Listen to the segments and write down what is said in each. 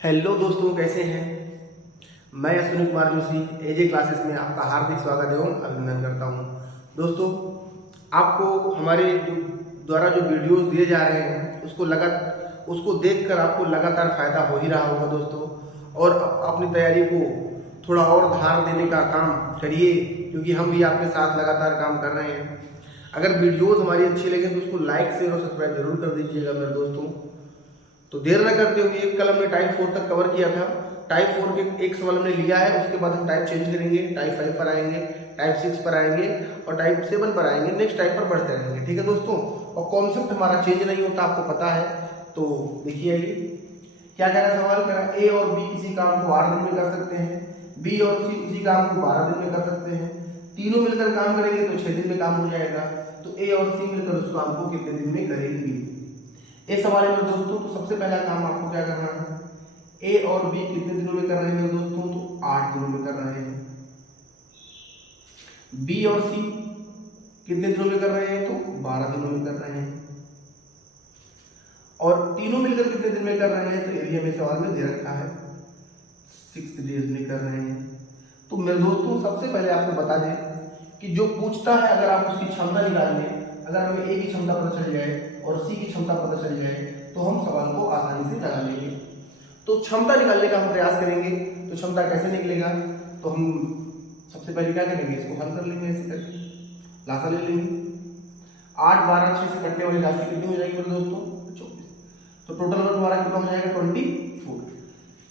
Hello दोस्तों, कैसे हैं। मैं अश्विनी कुमार जोशी एजे क्लासेस में आपका हार्दिक स्वागत एवं अभिनंदन करता हूं। दोस्तों, आपको हमारे द्वारा जो वीडियोस दिए जा रहे हैं उसको देखकर आपको लगातार फायदा हो ही रहा होगा दोस्तों। और अपनी तैयारी को थोड़ा और धार देने का काम करिए, क्योंकि हम भी आपके साथ लगातार काम कर रहे हैं। अगर वीडियोस हमारी अच्छी लगे तो उसको लाइक शेयर और सब्सक्राइब जरूर कर दीजिएगा मेरे दोस्तों। तो देर न करते हुए एक कल हमने टाइप 4 तक कवर किया था। टाइप 4 के एक सवाल हमने लिया है, उसके बाद हम टाइप चेंज करेंगे, टाइप 5 पर आएंगे, टाइप 6 पर आएंगे और टाइप 7 पर आएंगे। नेक्स्ट टाइप पर बढ़ते रहेंगे, ठीक है दोस्तों। और कॉन्सेप्ट हमारा चेंज नहीं होता, आपको पता है। तो देखिए ये क्या कह रहा है सवाल, कह रहा है ए और बी किसी काम को 8 दिन में कर सकते हैं, बी और सी किसी काम को 12 दिन में कर सकते हैं। तीनों मिलकर काम करेंगे तो 6 दिन में काम हो जाएगा। तो ए और सी मिलकर उस काम को कितने दिन में करेंगे, ये सवाल है मेरे दोस्तों। तो सबसे पहला काम आपको क्या करना है, ए और बी कितने दिनों में कर रहे हैं मेरे दोस्तों, तो 8 दिनों में कर रहे हैं। बी और सी कितने दिनों में कर रहे हैं, तो 12 दिनों में कर रहे हैं। और तीनों मिलकर कितने दिन में कर रहे हैं, तो एरिया में सवाल में दे रखा है 6 डेज में कर रहे हैं। तो मेरे दोस्तों, सबसे पहले आपको बता दें कि जो पूछता है, अगर आप उसकी क्षमता निकाल लें, अगर हमें ए की क्षमता पता चल जाए और सी की क्षमता पता चल जाए तो हम सवाल को आसानी से लगा लेंगे। तो क्षमता निकालने का हम प्रयास करेंगे। तो क्षमता कैसे निकलेगा, तो हम सबसे पहले क्या करेंगे, इसको हल कर लेंगे। ऐसे करके लासा ले लेंगे। 8 12 6 से कटने वाली राशि कितनी हो जाएगी मेरे दोस्तों, 24। तो टोटल वर्क हमारा कितना हो जाएगा, 24।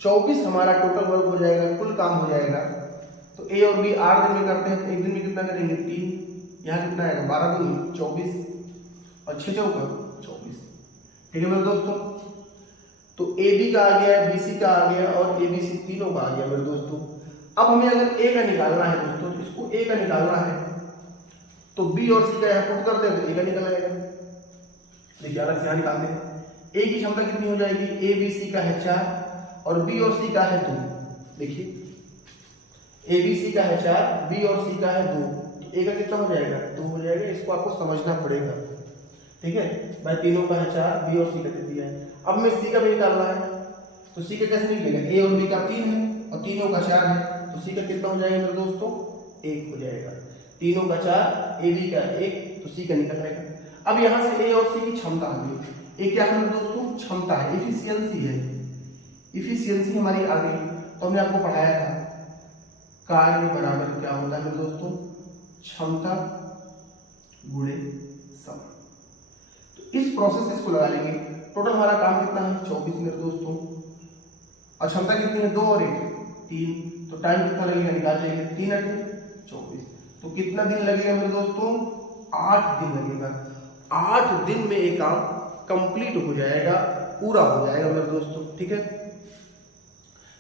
24 हमारा टोटल वर्क हो जाएगा, कुल काम हो जाएगा। तो ए और बी 8 दिन में करते हैं, तो एक दिन में कितना करेंगे, 3। यहाँ कितना आएगा, 12 दिन में 24 और 6 चौका 24। ठीक है मेरे दोस्तों। तो ए बी का आ गया, बी सी का आ गया और ए बी सी तीनों का आ गया मेरे दोस्तों। अब हमें अगर ए का निकालना है दोस्तों, तो इसको ए का निकालना है तो बी और सी का यहाँ पुट कर दे तो ए का निकल आएगा। देखिए अलग से यहाँ निकालते हैं। ए की क्षमता कितनी हो जाएगी, ए बी सी का है 4 और बी और सी का है 2। देखिए ए बी सी का है 4, बी और सी का है 2, ए का कितना हो जाएगा, 2 हो जाएगा। इसको आपको समझना पड़ेगा, ठीक है भाई। तीनों का है 4, बी और सी का दे दिया है। अब हमें सी का भी निकालना है, तो सी का कैसे निकलेगा, ए और बी का 3 है और तीनों का 4 है, तो सी का कितना हो जाएगा मेरे दोस्तों, 1 हो जाएगा। तीनों का 4, ए बी का 1, तो सी का निकल आएगा। अब यहाँ से ए और सी की क्षमता आ गई। ए क्या है मेरे दोस्तों, क्षमता है, इफिशियंसी है। इफिशियंसी हमारी आ गई। तो हमने आपको पढ़ाया था कार्य बराबर क्या होता है मेरे दोस्तों, क्षमता गुणे समय। तो इस प्रोसेस से इसको लगा लेंगे। टोटल हमारा काम कितना है, 24 मेरे दोस्तों। और क्षमता कितनी है, 2 और 1 3। तो टाइम कितना लगेगा, निकाल लेंगे। 3 8 24। तो कितना दिन लगेगा मेरे दोस्तों, 8 दिन लगेगा। 8 दिन में ये काम कंप्लीट हो जाएगा, पूरा हो जाएगा मेरे दोस्तों, ठीक है।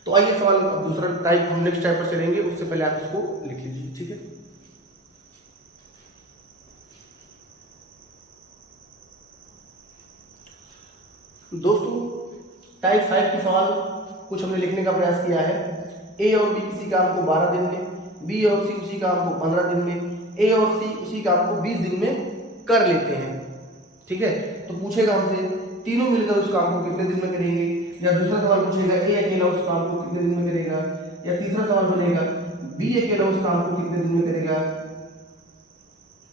तो आइए सवाल दूसरा टाइप, हम नेक्स्ट टाइप पर चलेंगे, उससे पहले आप इसको लिख लीजिए, ठीक है। दोस्तों, टाइप 5 के सवाल कुछ हमने लिखने का प्रयास किया है। ए और बी किसी काम को 12 दिन में, बी और सी उसी काम को 15 दिन में, ए और सी उसी काम को 20 दिन में कर लेते हैं, ठीक है। तो पूछेगा हमसे तीनों मिलकर उस काम को कितने दिन में करेंगे, या दूसरा सवाल पूछेगा ए अकेला उस काम को कितने दिन में करेगा, या तीसरा सवाल बनेगा बी अकेला उस काम को कितने दिन में करेगा,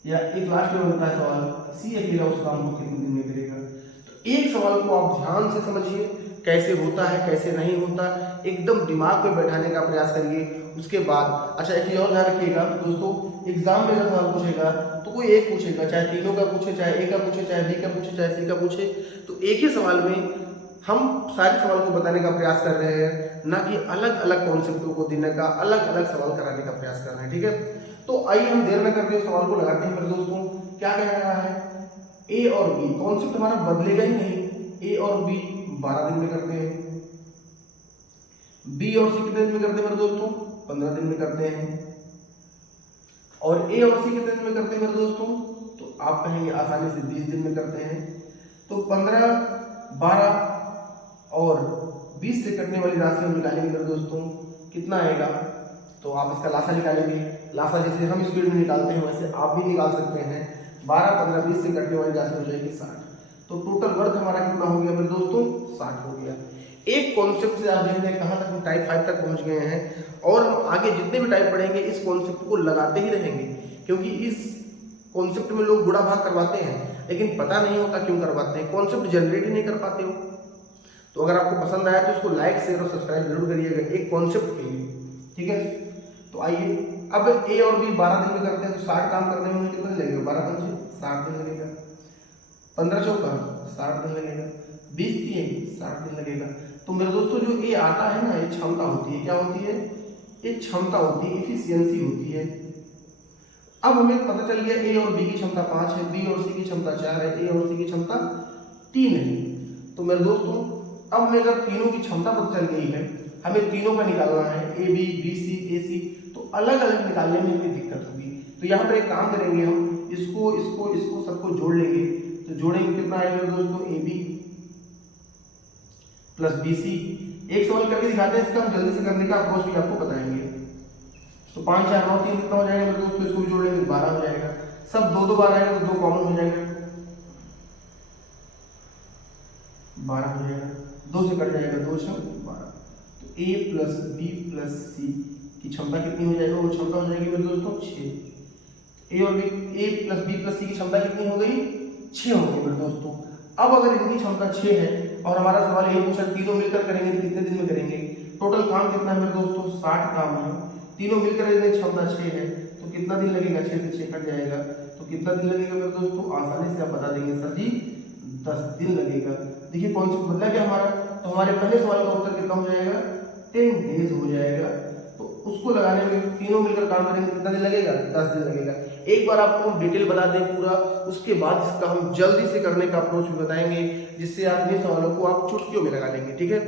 या एक लास्ट में बनता है सवाल सी अकेला उस काम को कितने दिन में करेगा। तो एक सवाल को आप ध्यान से समझिए, कैसे होता है कैसे नहीं होता, एकदम दिमाग में बैठाने का प्रयास करिए। उसके बाद अच्छा एक चीज और ध्यान रखिएगा दोस्तों, एग्जाम में अगर सवाल पूछेगा तो कोई एक पूछेगा, चाहे तीनों का पूछे, चाहे ए का पूछे, चाहे बी का पूछे, चाहे सी का पूछे। तो एक ही सवाल में हम सारे सवाल को बताने का प्रयास कर रहे हैं, ना कि अलग अलग कॉन्सेप्टों को देने का, अलग अलग सवाल कराने का प्रयास कर रहे हैं, ठीक है। तो आइए हम देर न करते हुए सवाल को लगाते हैं मेरे दोस्तों। क्या कह रहा है, ए और बी, कॉन्सेप्ट हमारा बदलेगा ही नहीं। ए और बी 12 दिन में करते हैं, बी और सी कितने दिन में करते हैं मेरे दोस्तों, 15 दिन में करते हैं। और ए और सी कितने दिन में करते हैं मेरे दोस्तों, तो आप कहेंगे आसानी से 20 दिन में करते हैं। तो 15 12 और 20 से कटने वाली राशि हम निकालेंगे मेरे दोस्तों, कितना आएगा, तो आप इसका लासा निकालेंगे। लासा जैसे हम स्पीड में निकालते हैं वैसे आप भी निकाल सकते हैं। 12 15 20 से कटने वाली राशि हो जाएगी 60। तो टोटल वर्क हमारा कितना हो गया मेरे दोस्तों, 60 हो गया। एक कॉन्सेप्ट से आप देखते हैं कहाँ तक हम टाइप 5 तक पहुंच गए हैं, और हम आगे जितने भी टाइप पढ़ेंगे इस कॉन्सेप्ट को लगाते ही रहेंगे, क्योंकि इस कॉन्सेप्ट में लोग गुणा भाग करवाते हैं लेकिन पता नहीं होता क्यों करवाते हैं, कॉन्सेप्ट जनरेट ही नहीं कर पाते हो। तो अगर आपको पसंद आया तो इसको लाइक शेयर और सब्सक्राइब जरूर करिएगा एक कॉन्सेप्ट के लिए, ठीक है। तो आइए अब ए और बी 12 दिन में करते हैं, तो 60 काम करने में मुझे कितना दिन लगेगा, 12 पंचे 60 दिन लगेगा, 15 चौका 60 दिन लगेगा, 20 दिए 60 दिन लगेगा। तो मेरे दोस्तों जो ए आता है ना, ये क्षमता होती है, क्या होती है, ये क्षमता होती है, इफिशियंसी होती है। अब हमें पता चल गया ए और बी की क्षमता 5 है, बी और सी की क्षमता 4 है, ए और सी की क्षमता 3 है। तो मेरे दोस्तों अब हमें अगर तीनों की क्षमता पता चल गई है, हमें तीनों का निकालना है, ए बी बी सी ए सी, तो अलग अलग निकालने में हमें दिक्कत होगी। तो यहाँ पर एक काम करेंगे, हम इसको इसको इसको सबको जोड़ लेंगे। तो जोड़ेंगे कितना आएगा दोस्तों, A B plus B C. एक सवाल करके दिखाते हैं, इसका हम जल्दी से करने का अप्रोच भी आपको बताएंगे। तो 5 4 9 3 कितना हो जाएगा मेरे दोस्तों, इसको भी जोड़ लेंगे 12 हो जाएगा। सब दो दो बार आएगा तो 2 कॉमन हो जाएगा, 12 हो जाएगा, 2 से कट जाएगा, 2 6 12। तो ए प्लस बी प्लस सी की क्षमता कितनी हो जाएगी, वो क्षमता हो जाएगी मेरे दोस्तों 6। ए और बी, ए प्लस बी प्लस सी की क्षमता कितनी हो गई, 6 हो गई मेरे दोस्तों। अब अगर इनकी क्षमता 6 है और हमारा सवाल ये पूछा तीनों मिलकर करेंगे तो कितने दिन में करेंगे, टोटल काम कितना है मेरे दोस्तों, 60 काम है। तीनों मिलकर इनकी क्षमता 6 है, तो कितना दिन लगेगा, 6 से 6 कट जाएगा, तो कितना दिन लगेगा मेरे दोस्तों, आसानी से आप बता देंगे सर जी 10 दिन लगेगा। देखिए कॉन्सेप्ट बदला क्या हमारा, तो हमारे पहले सवाल का उत्तर कितना हो जाएगा, 10 डेज हो जाएगा। तो उसको लगाने में तीनों मिलकर काम करेंगे कितना दिन लगेगा, 10 दिन लगेगा। एक बार आपको हम डिटेल बता दें पूरा, उसके बाद इसका हम जल्दी से करने का अप्रोच भी बताएंगे, जिससे आप इन सवालों को आप चुटकियों में लगा लेंगे, ठीक है।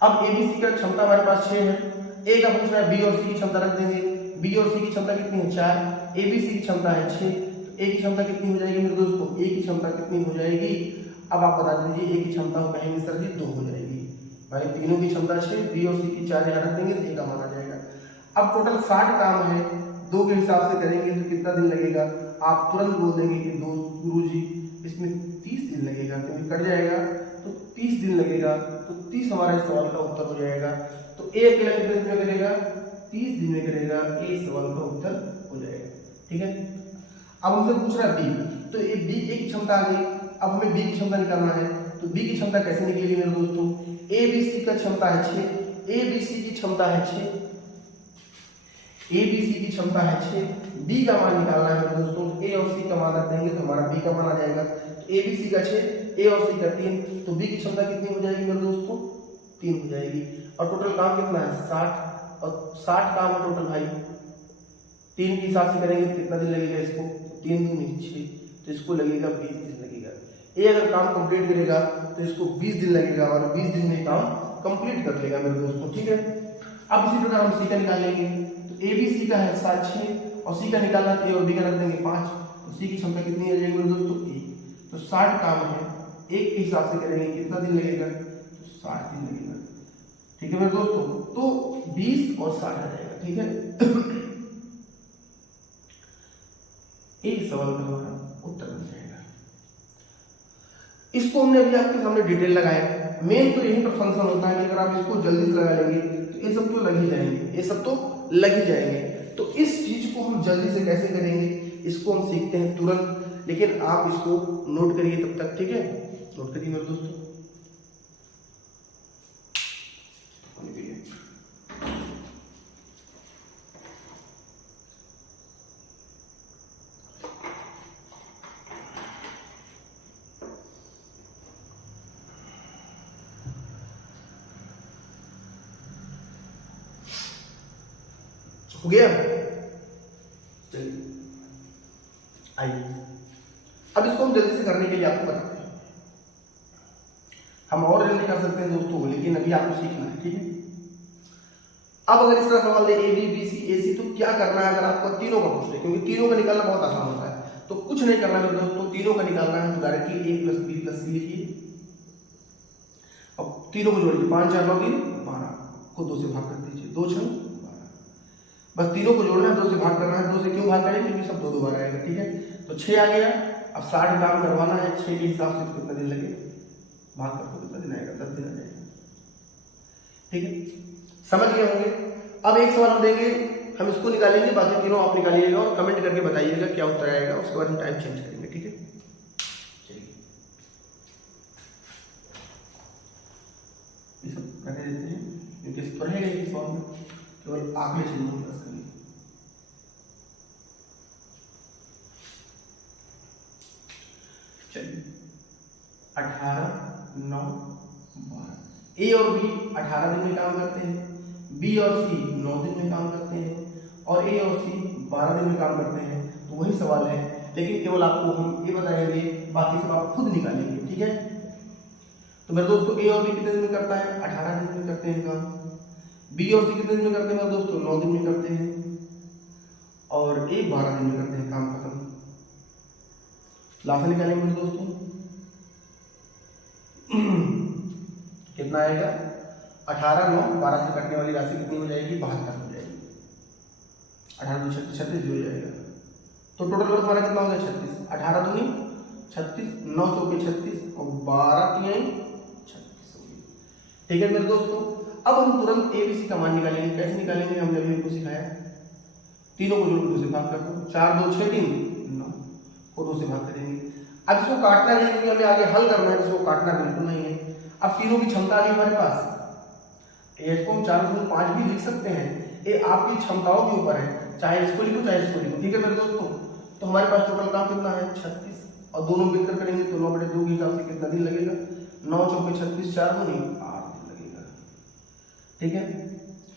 अब एबीसी का क्षमता हमारे पास 6 है, ए का पूछ रहा है बी और सी की क्षमता रख देंगे। बी और सी की क्षमता कितनी है, 4। एबीसी की क्षमता है 6, तो ए की क्षमता कितनी हो जाएगी मेरे दोस्तों, ए की क्षमता कितनी हो जाएगी, अब आप बता दीजिए। ए की क्षमता हो कहेंगे सर जी 2 हो जाएगी, भाई तीनों की क्षमता 6, बी और सी की 4 यहाँ रख देंगे तो ए का माना जाएगा। अब टोटल 60 काम है, 2 के हिसाब से करेंगे तो कितना दिन लगेगा, आप तुरंत बोल देंगे कि 2 गुरुजी इसमें 30 दिन लगेगा, क्योंकि कट जाएगा तो 30 दिन लगेगा, तो 30 हमारे सवाल का उत्तर हो जाएगा। तो ए अकेला कितने दिन में करेगा, 30 दिन में करेगा, ए सवाल का उत्तर हो जाएगा, ठीक है। अब हमसे पूछ रहा है बी, तो ये बी एक क्षमता आ गई, अब हमें बी की क्षमता निकालना है। तो बी की क्षमता कैसे निकलेगी मेरे दोस्तों, ए बी सी का क्षमता है 6, ए बी सी की क्षमता है 6, ए बी सी की क्षमता है 6, बी का मान निकालना है मेरे दोस्तों। ए और सी का मान रख देंगे तो हमारा बी का मान आ जाएगा। तो ए बी सी का 6, ए और सी का 3, तो बी की क्षमता कितनी हो जाएगी मेरे दोस्तों, 3 हो जाएगी। और टोटल काम कितना है, 60, और 60 काम है टोटल भाई, 3 के हिसाब से करेंगे तो कितना दिन लगेगा इसको, 3 दूनी 6, तो इसको लगेगा 20 दिन लगेगा। ए अगर काम कंप्लीट करेगा तो इसको 20 दिन लगेगा, और 20 दिन में काम कंप्लीट कर लेगा मेरे दोस्तों, ठीक है। अब इसी प्रकार हम सी का निकाल लेंगे। तो ए बी सी का है 7 6, और सी का निकालना ए और बी का रख देंगे 5, तो सी की क्षमता कितनी हो जाएगी मेरे दोस्तों, 1। तो 60 काम है, 1 के हिसाब से करेंगे कितना दिन लगेगा, तो 60 दिन लगेगा, ठीक है मेरे दोस्तों। तो 20 और 60 आ जाएगा, ठीक है। एक सवाल का हमारा उत्तर बन जाएगा। इसको हमने अभी आपके सामने डिटेल लगाया। मेन तो यही पर फंक्शन होता है कि अगर आप इसको जल्दी से लगा लेंगे तो ये सब तो लग ही जाएंगे, ये सब तो लग ही जाएंगे। तो इस चीज को हम जल्दी से कैसे करेंगे, इसको हम सीखते हैं तुरंत, लेकिन आप इसको नोट करिए तब तक, ठीक है। नोट करिए मेरे दोस्तों। हो गया, चलिए आइए अब इसको हम जल्दी से करने के लिए आपको बताते हैं। हम और जल्दी कर सकते हैं दोस्तों, लेकिन अभी आपको सीखना है, ठीक है। अब अगर इस तरह सवाल दे ए बी बी सी ए सी, तो क्या करना है अगर आपको तीनों का पूछ ले, क्योंकि तीनों का निकालना बहुत आसान होता है। तो कुछ नहीं करना मेरे दोस्तों, तीनों का निकालना है तो डायरेक्टली ए प्लस बी प्लस सी लिखिए। अब तीनों को जोड़िए, 5 4 9 3 12 को 2 से भाग कर दीजिए, 2 6 बस तीनों को जोड़ना है, 2 से भाग करना है। 2 से क्यों भाग करें, क्योंकि सब 2 2 बार आएगा, ठीक है। तो 6 आ गया। अब 60 काम करवाना है 6 के हिसाब से, तो कितना दिन लगेगा, भाग कर तो कितना दिन आएगा, 10 दिन आ जाएगा। ठीक है, समझ गए होंगे। अब एक सवाल हम देंगे, हम इसको निकालेंगे, बाकी तीनों आप निकालिएगा और कमेंट करके बताइएगा क्या उत्तर आएगा, उसके बाद हम टाइम चेंज करेंगे। ठीक है, चलिए ये सब रख देते हैं क्योंकि इस पर है इस सवाल में केवल आंकड़े चिन्हों प्लस करेंगे। चलिए 18, 9, 12, ए और बी 18 दिन में काम करते हैं, बी और सी 9 दिन में काम करते हैं और ए और सी 12 दिन में काम करते हैं। तो वही सवाल है, लेकिन केवल आपको हम ये बताएंगे, बाकी सब आप खुद निकालेंगे। ठीक है, तो मेरे दोस्तों ए और बी कितने दिन में करता है, 18 दिन में करते हैं काम। बी और सी कितने दिन में करते हैं मेरे दोस्तों, 9 दिन में करते हैं और ए 12 दिन में करते हैं, काम खत्म। लास्ट निकालेंगे मेरे दोस्तों कितना आएगा, 18, 9, 12 से कटने वाली राशि कितनी हो जाएगी, 72 हो जाएगी। 18 दूनी 36 हो जाएगा। तो टोटल वर्क हमारा कितना हो गया, 36। 18 दूनी 36, 9 चौके 36 और 12 तिहाई 36 हो गई। ठीक है मेरे दोस्तों, अब हम तुरंत एबीसी का मान निकालेंगे। कैसे निकालेंगे, हमने अभी आपको सिखाया। तीनों को जोड़ 2 से भाग कर दो, 4, 2, 6, 3, 9 को 2 से भाग करेंगे। अब इसको काटना नहीं, क्योंकि हमें आगे हल करना है, इसको काटना बिल्कुल नहीं है। अब तीनों की क्षमता आ गई हमारे पास, इसको हम 4.5 भी लिख सकते हैं। ये आपकी क्षमताओं के ऊपर है, चाहे इसको लिखो चाहे इसको लिखो। ठीक है मेरे दोस्तों, तो हमारे पास टोटल काम कितना है, 36 और दोनों मिलकर करेंगे तो 9/2 के हिसाब से कितना दिन लगेगा, 9 चौके 36, 4 दूनी 8 दिन लगेगा। ठीक है,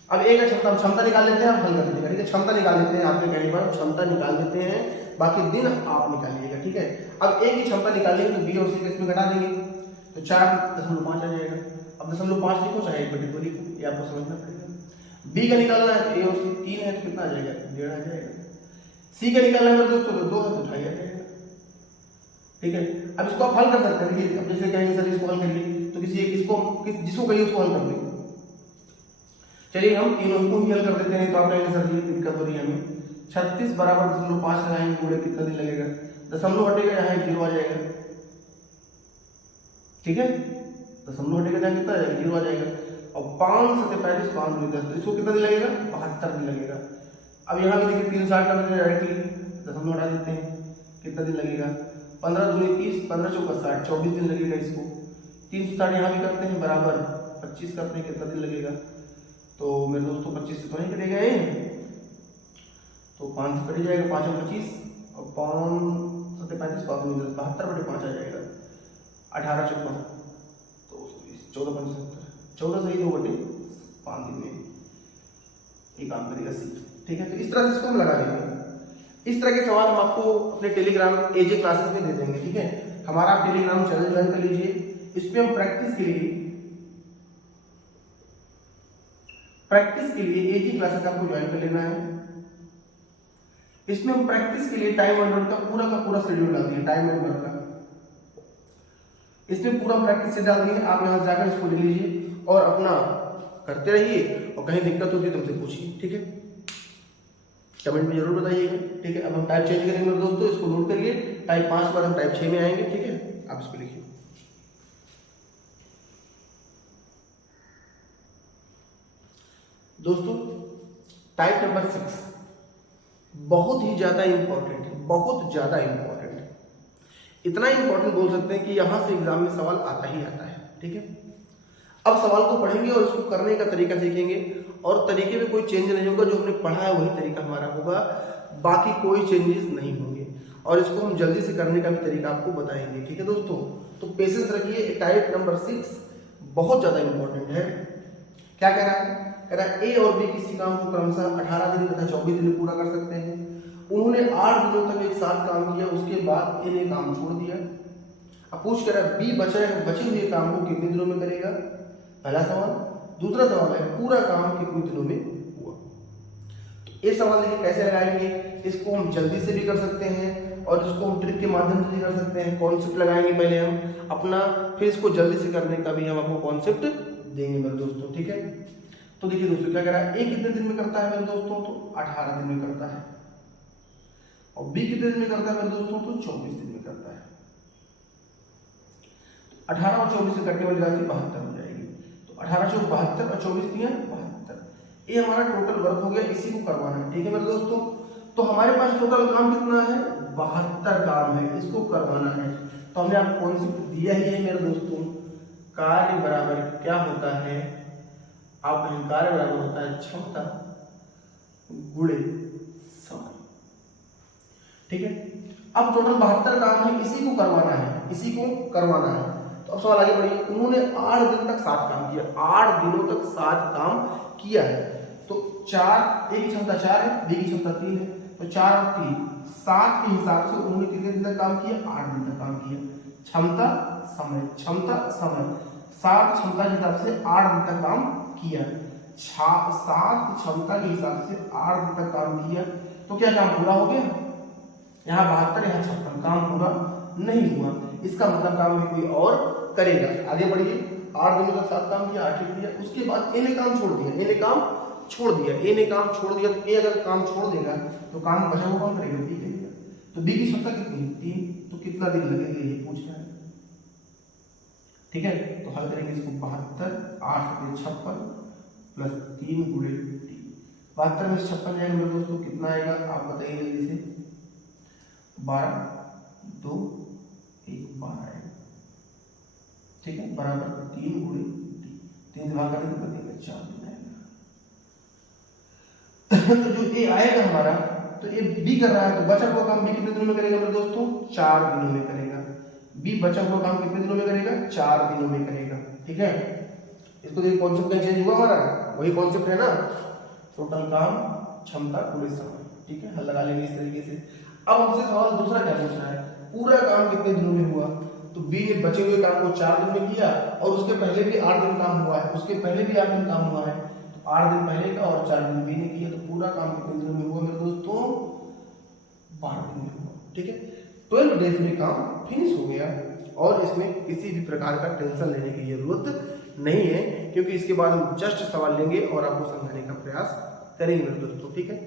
अब एक है क्षमता, हम क्षमता निकाल लेते हैं, हम हल कर लीजिएगा। ठीक है, क्षमता निकाल लेते हैं, आपके कहने पर क्षमता निकाल देते हैं, बाकी दिन आप निकालिएगा। ठीक है, अब एक ही क्षमता निकालेंगे तो बी और सी इसमें घटा देंगे तो 4.5 आ जाएगा। अब 0.5 लिखो चाहे 1/2 लिखो, ये आपको समझना पड़ेगा। बी का निकालना है तो ए और सी 3 है तो कितना आ जाएगा, 1.5 आ जाएगा। सी का निकालना है दोस्तों तो 2 है तो 2.5 आ जाएगा। ठीक है, अब इसको आप हल कर सकते हैं। देखिए, अब जैसे कहेंगे सर इसको हल करिए, तो किसी एक इसको जिसको कहिए उसको हल कर देंगे। चलिए हम तीनों को ही हल कर देते हैं। तो आप कहेंगे सर ये दिक्कत हो रही है हमें, 36 बराबर 0.5 लगाएंगे, पूरे कितना दिन लगेगा, दशमलव हटेगा यहाँ 0 आ जाएगा। ठीक है, दशमलव हटेगा यहाँ कितना आ जाएगा, 0 आ जाएगा। और 5 7 35 5 2 10, तो इसको कितना दिन लगेगा, 72 दिन लगेगा। अब यहाँ भी देखिए 360 का डायरेक्टली दशमलव हटा देते हैं, कितना दिन लगेगा, 15 दूनी 30, 15 चौका 60, 24 दिन लगेगा इसको। 360 यहाँ भी करते हैं बराबर 25 करते हैं, कितना दिन लगेगा, तो मेरे दोस्तों 25 से तो नहीं कटेगा ये, तो 5 से कट जाएगा, 5 और 25 और 5 7 35 5 2 10, 72/5 आ जाएगा। 18 चौका तो 14 5 70, 14 सही 2/5 दिन में ये काम करेगा सी। ठीक है, तो इस तरह से इसको हम लगा देंगे। इस तरह के सवाल हम आपको अपने टेलीग्राम एजे क्लासेस में दे देंगे। ठीक है, हमारा टेलीग्राम चैनल ज्वाइन कर लीजिए। इसमें हम प्रैक्टिस के लिए एजे क्लासेस आपको ज्वाइन कर लेना है। इसमें हम प्रैक्टिस के लिए टाइम एंड वर्क का पूरा शेड्यूल डाल दिए, टाइम एंड वर्क का इसमें पूरा प्रैक्टिस से डाल दिए। आप यहाँ जाकर इसको ले लीजिए और अपना करते रहिए, और कहीं दिक्कत होती है तो हमसे पूछिए। ठीक है, कमेंट में जरूर बताइएगा। ठीक है, अब हम टाइप चेंज करेंगे मेरे दोस्तों, इसको नोट करिए। टाइप 5 पर हम टाइप 6 में आएंगे। ठीक है, आप इसको लिखिए। दोस्तों टाइप नंबर 6 बहुत ही ज्यादा इंपॉर्टेंट है, बहुत ज्यादा इंपॉर्टेंट है। इतना इंपॉर्टेंट बोल सकते हैं कि यहां से एग्जाम में सवाल आता ही आता है। ठीक है, अब सवाल को पढ़ेंगे और इसको करने का तरीका सीखेंगे, और तरीके में कोई चेंज नहीं होगा, जो हमने पढ़ा है वही तरीका हमारा होगा, बाकी कोई चेंजेस नहीं होंगे, और इसको हम जल्दी से करने का भी तरीका आपको बताएंगे। ठीक है दोस्तों, तो पेशेंस रखिए। टाइप नंबर 6 बहुत ज्यादा इंपॉर्टेंट है। क्या कह रहा है, कह रहा है ए और बी किसी काम को क्रमशः 18 दिन तथा 24 दिन में पूरा कर सकते हैं। उन्होंने 8 दिनों तक एक साथ काम किया, उसके बाद ए ने काम छोड़ दिया। अब पूछ कर बी बचे हुए काम को कितने दिनों में करेगा, पहला सवाल। दूसरा सवाल है पूरा काम कितने दिनों में हुआ। तो ये सवाल देखिए कैसे लगाएंगे, इसको हम जल्दी से भी कर सकते हैं और इसको हम ट्रिक के माध्यम से भी कर सकते हैं। कॉन्सेप्ट लगाएंगे पहले हम अपना, फिर इसको जल्दी से करने का भी हम आपको कॉन्सेप्ट देंगे मेरे दोस्तों। ठीक है, तो देखिए दोस्तों क्या कह रहा है, ए कितने दिन में करता है मेरे दोस्तों, तो 18 दिन में करता है। और बी कितने दिन में करता है मेरे दोस्तों, तो 24 दिन में करता है। 18 और 24 से कटने वाली राशि 72 हो जाएगी। तो 18 चौक 72 और 24 दिया 72। ये हमारा टोटल वर्क हो गया, इसी को करवाना है। ठीक है मेरे दोस्तों, तो हमारे पास टोटल काम कितना है, 72 काम है, इसको करवाना है। तो हमने आपको कॉन्सेप्ट दिया ही है मेरे दोस्तों, कार्य बराबर क्या होता है, आप कार्य बराबर होता है क्षमता गुणे समय। ठीक है, अब टोटल 72 काम है, इसी को करवाना है, इसी को करवाना है। तो अब सवाल आगे बढ़िए, उन्होंने 8 दिन तक 7 काम किया, 8 दिनों तक 7 काम किया है। तो 4, ए की क्षमता 4 है, बी की क्षमता 3 है, तो 4 और 3 7 के हिसाब से उन्होंने कितने दिन तक काम किया, 8 दिन तक काम किया। क्षमता समय, क्षमता समय, 7 क्षमता के हिसाब से 8 दिन तक काम किया, 7 क्षमता के हिसाब से 8 दिन तक काम किया। तो क्या काम पूरा हो गया, यहाँ 72 यहाँ 56 काम पूरा नहीं हुआ, इसका मतलब काम भी कोई और करेगा। आगे बढ़िए, 8 दिनों तक 7 काम किया, 8 लिख दिया, उसके बाद ए ने काम छोड़ दिया, ए ने काम छोड़ दिया, ए ने काम छोड़ दिया। तो ए अगर काम छोड़ देगा तो काम बचा हुआ कौन करेगा, बी करेगा। तो बी की क्षमता कितनी, 3, तो कितना दिन लगेगा ये पूछ रहा है। ठीक है, तो हल करेंगे इसको, 72 8 से 56 प्लस 3 गुणे 3, 72 में 56 जाएगा मेरे दोस्तों, कितना आएगा आप बताइए जल्दी से, 12 2 1 12 आएगा। ठीक है, बराबर 3 गुणे 3 से भाग करने कितना देगा, 4 दिन आएगा। तो जो ए आएगा हमारा, तो ए बी कर रहा है, तो बचा हुआ काम बी कितने दिनों में करेगा मेरे दोस्तों, 4 दिनों में करेगा। बी बचा हुआ काम कितने दिनों में करेगा, 4 दिनों में करेगा। ठीक है, इसको देखिए कॉन्सेप्ट का चेंज हुआ हमारा, वही कॉन्सेप्ट है ना, टोटल काम क्षमता पूरे समय। ठीक है, हल लगा लेंगे इस तरीके से। अब हमसे सवाल दूसरा क्या पूछ रहा है, पूरा काम कितने दिनों में हुआ। तो बी ने बचे हुए काम को 4 दिन में किया, और उसके पहले भी 8 दिन काम हुआ है, उसके पहले भी 8 दिन काम हुआ है, तो 8 दिन पहले का और 4 दिन बी ने किया, तो पूरा काम कितने दिनों में हुआ मेरे दोस्तों, 12 दिन में हुआ। ठीक है, 12 डेज में काम फिनिश हो गया, और इसमें किसी भी प्रकार का टेंशन लेने की जरूरत नहीं है, क्योंकि इसके बाद हम जस्ट सवाल लेंगे और आपको समझाने का प्रयास करेंगे मेरे दोस्तों। ठीक है,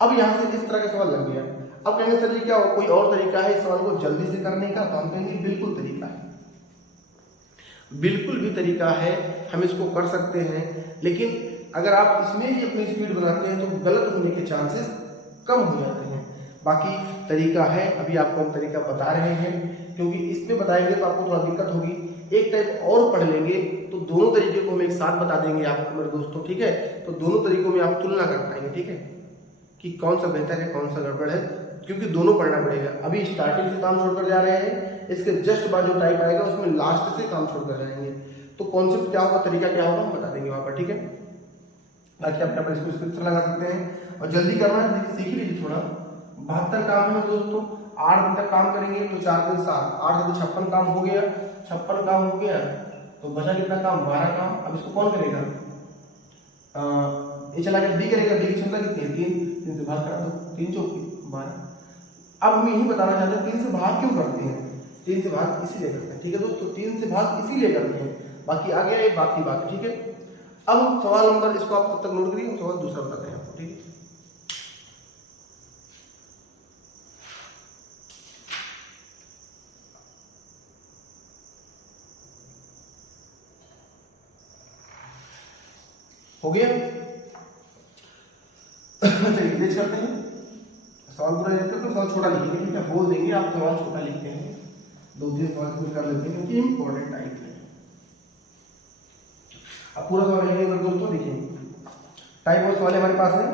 अब यहां से इस तरह का सवाल लग गया। अब कहेंगे सर जी क्या कोई और तरीका है इस सवाल को जल्दी से करने का, तो हम कहेंगे बिल्कुल तरीका है, बिल्कुल भी तरीका है, हम इसको कर सकते हैं। लेकिन अगर आप इसमें ही अपनी स्पीड बनाते हैं तो गलत होने के चांसेस कम हो जाते हैं। बाकी तरीका है, अभी आपको हम तरीका बता रहे हैं, क्योंकि इसमें बताएंगे तो आपको थोड़ा दिक्कत होगी। एक टाइप और पढ़ लेंगे तो दोनों तरीके को हम एक साथ बता देंगे आपको मेरे दोस्तों। ठीक है, तो दोनों तरीकों में आप तुलना कर पाएंगे। ठीक है, कि कौन सा बेहतर है कौन सा गड़बड़ है, क्योंकि दोनों पढ़ना पड़ेगा। अभी स्टार्टिंग से काम छोड़कर जा रहे हैं, इसके जस्ट बाद जो टाइप आएगा उसमें लास्ट से काम छोड़कर जाएंगे, तो कॉन्सेप्ट क्या होगा, तरीका क्या होगा, हम बता देंगे वहां पर। ठीक है, बाकी आप अपना इसको स्क्रिप्ट लगा सकते हैं और जल्दी करना है, सीख लीजिए थोड़ा। 72 काम है दोस्तों, 8 दिन तक काम करेंगे तो 4 दिन 7, 8 से 56 काम हो गया, 56 काम हो गया, तो बचा कितना काम, 12 काम। अब इसको कौन करेगा, ये चला गया, बी करेगा, बी की क्षमता कितनी है, 3 से भाग करा दो, 3 चौक 12। अब हम यही बताना चाहते हैं 3 से भाग क्यों करते हैं, 3 से भाग इसीलिए करते हैं। ठीक है दोस्तों, 3 से भाग इसीलिए करते हैं, बाकी आ गया ये बाकी बात। ठीक है, अब सवाल नंबर, इसको आप तब तक नोट करिए, सवाल दूसरा बताते हैं आपको। ठीक है, हो गया। चलिए नेक्स्ट करते हैं, सवाल पूरा लिखते हैं, तो सवाल छोटा लिखेंगे। ठीक है, बोल देंगे आप सवाल छोटा लिखते हैं, 2-3 सवाल कर लेते हैं क्योंकि इंपॉर्टेंट टाइप है। अब पूरा सवाल लिखेंगे मेरे दोस्तों। देखिए टाइप ऑफ सवाल हमारे पास है,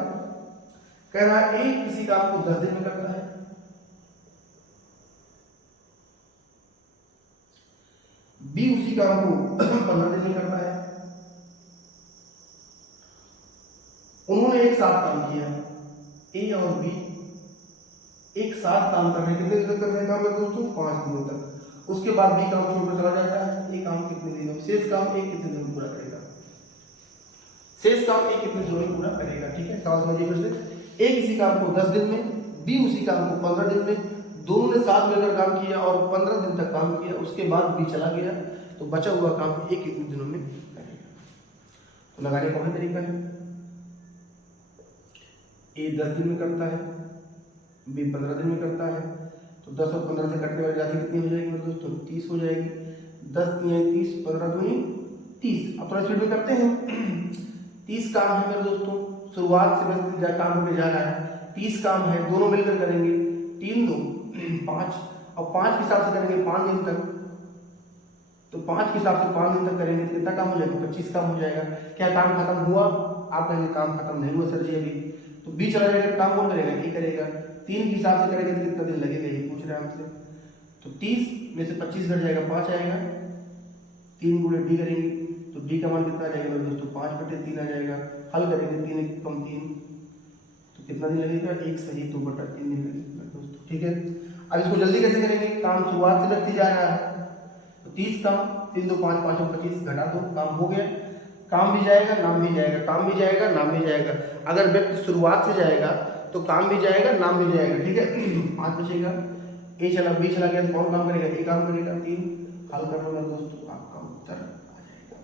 कह रहा है ए किसी काम को 10 दिन में करता है, बी उसी काम को 15 दिन में करता है, उन्होंने एक साथ काम किया, ए और बी एक साथ काम कर रहे हैं, कितने दिन तक कर रहे हैं काम है दोस्तों, 5 दिनों तक। उसके बाद बी काम छोड़कर चला जाता है, ए काम कितने दिनों में, शेष काम ए कितने दिन में पूरा करेगा, शेष काम ए कितने दिनों में पूरा करेगा। ठीक है, सवाल समझिए फिर से, ए किसी काम को 10 दिन में, बी उसी काम को 15 दिन में, दोनों ने साथ मिलकर काम किया और 15 दिन तक काम किया, उसके बाद बी चला गया, तो बचा हुआ काम ए कितने दिनों में करेगा। तो लगाने का वही तरीका है, ए 10 दिन में करता है, बी 15 दिन में करता है, तो 10 और 15 से कटने वाली राशि कितनी हो जाएगी मेरे दोस्तों? 30 हो जाएगी। 10 तिया 30, 15 दूनी 30। अब थोड़ा स्पीड में करते हैं। 30 काम है मेरे दोस्तों, शुरुआत से बस काम होने जा रहा है। 30 काम है, दोनों मिलकर करेंगे। 3 2 5, और 5 के हिसाब से करेंगे 5 दिन तक। तो 5 के हिसाब से 5 दिन तक करेंगे तो कितना काम हो जाएगा? 25 काम हो जाएगा। क्या काम खत्म हुआ? आप कहेंगे काम खत्म नहीं हुआ सर जी अभी। तो 20 चला जाएगा, काम कौन करेगा? ये करेगा। 3 के हिसाब से करेंगे तो कितना दिन लगेगा, ये पूछ रहे हैं हमसे। तो 30 में से 25 घट जाएगा, 5 आएगा। 3 गुणे डी करेंगे तो डी का मान कितना आ जाएगा मेरे दोस्तों? 5/3 आ जाएगा। हल करेंगे 3 1 कम 3, तो कितना दिन लगेगा? 1 सही 2/3 दिन लगेगा मेरे दोस्तों। ठीक है, अब इसको जल्दी कैसे करेंगे? काम शुरुआत से लगती जा रहा है। तो 30 काम, 3 2 5 5 25 घटा दो, काम हो गया। काम भी जाएगा, नाम भी जाएगा, काम भी जाएगा, नाम भी जाएगा। अगर व्यक्ति शुरुआत से जाएगा तो काम भी जाएगा, नाम भी जाएगा। ठीक है, 5 बचेगा। ए चला, बी चला गया तो कौन काम करेगा? ए काम करेगा। 3 हल कर लो मेरे दोस्तों, आपका उत्तर आ जाएगा।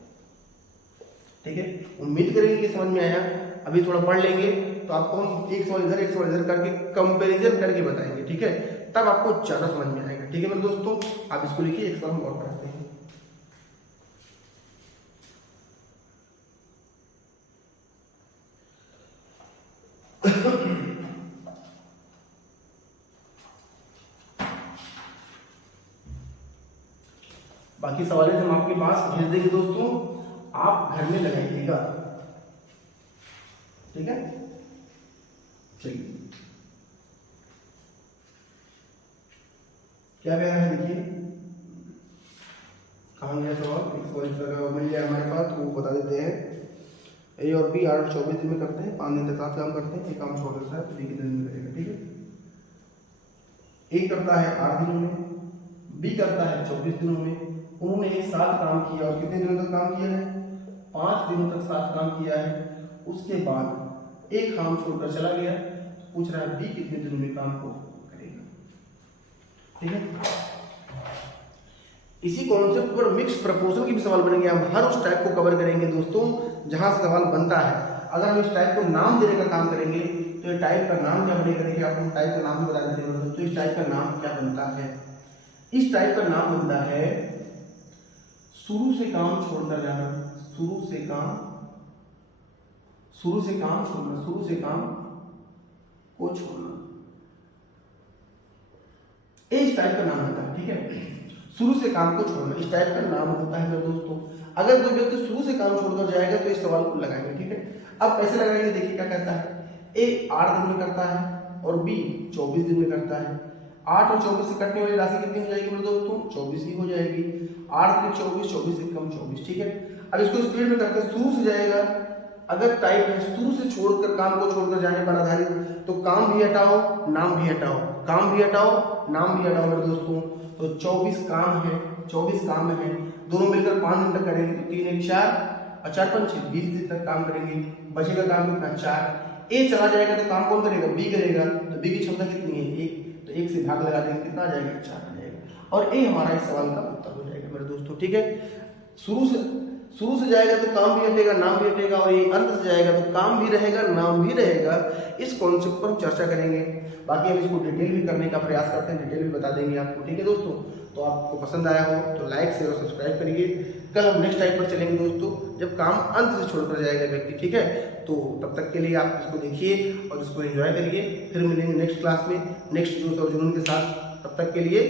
ठीक है, उम्मीद करेंगे कि समझ में आया। अभी थोड़ा पढ़ लेंगे तो आपको हम एक सवाल इधर करके कंपैरिजन करके बताएंगे। ठीक है, तब आपको ज्यादा समझ में आएगा। ठीक है मेरे दोस्तों, आप इसको लिखिए, एक सवाल हम और कराते हैं। बाकी सवाल हम आपके पास भेज देंगे दोस्तों, आप घर में लगाइएगा। ठीक है, चलिए क्या कह रहा है देखिए। कहाँ गया सवाल? एक सवाल इस तरह मिल जाए हमारे पास तो वो बता देते हैं। ए और बी 8 24 दिन में करते हैं, 5 दिन तक साथ काम करते हैं। एक काम छोड़ देता है तो बी कितने दिन में करेगा? ठीक है, ए करता है 8 दिनों में, बी करता है 24 दिनों में। उन्होंने एक साथ काम किया और कितने दिनों तक काम किया है? 5 दिनों तक साथ काम किया है। उसके बाद एक काम छोड़कर चला गया। पूछ रहा है बी कितने दिनों में काम को करेगा। ठीक है, इसी कॉन्सेप्ट पर मिक्स प्रपोजल की भी सवाल बनेंगे। हम हर उस टाइप को कवर करेंगे दोस्तों जहां से सवाल बनता है। अगर हम इस टाइप को नाम देने का काम करेंगे तो ये टाइप का नाम क्या बनेगा? देखिए आपको टाइप का नाम भी बता देते हैं दोस्तों। इस टाइप का नाम क्या बनता है? इस टाइप का नाम बनता है शुरू से काम छोड़कर जाना। शुरू से काम छोड़ना, शुरू से काम को छोड़ना, इस टाइप का नाम होता है। ठीक है, शुरू से काम को छोड़ना इस टाइप का नाम होता है मेरे दोस्तों। अगर कोई व्यक्ति शुरू से काम छोड़कर जाएगा तो इस सवाल को लगाएंगे। ठीक है, अब कैसे लगाएंगे देखिए क्या कहता है। ए 8 दिन में करता है और बी 24 दिन में करता है। 8 और 24 से कटने वाली राशि कितनी हो जाएगी मेरे दोस्तों? 24 ही हो जाएगी। 8 3 24, 24 से कम 24। ठीक है, अब इसको स्पीड में करते हैं। शुरू से जाएगा, अगर टाइप है शुरू से छोड़कर काम को छोड़कर जाने पर आधारित, तो काम भी हटाओ, नाम भी हटाओ, काम भी हटाओ, नाम भी हटाओ मेरे दोस्तों। तो 24 काम है, 24 काम है, दोनों मिलकर 5 दिन तक करेंगे तो 3 1 4 और 4 5 6 20 दिन तक काम करेंगे। बचेगा काम कितना? 4। ए चला जाएगा तो काम कौन करेगा? बी करेगा। तो बी की क्षमता कितनी है? 1, तो 1 से भाग लगा देंगे, कितना आ जाएगा? 4 आ जाएगा। और ए हमारा इस सवाल का उत्तर हो जाएगा मेरे दोस्तों। ठीक है, शुरू से जाएगा तो काम भी हटेगा, नाम भी हटेगा, और ये अंत से जाएगा तो काम भी रहेगा, नाम भी रहेगा। इस कॉन्सेप्ट पर हम चर्चा करेंगे। बाकी हम इसको डिटेल भी करने का प्रयास करते हैं, डिटेल भी बता देंगे आपको। ठीक है दोस्तों, तो आपको पसंद आया हो तो लाइक शेयर और सब्सक्राइब करिए। कल हम नेक्स्ट टाइप पर चलेंगे दोस्तों, जब काम अंत से छोड़कर जाएगा व्यक्ति। ठीक है, तो तब तक के लिए आप इसको देखिए और इसको एंजॉय करिए। फिर मिलेंगे नेक्स्ट क्लास में नेक्स्ट न्यूज़ और जुनून के साथ। तब तक के लिए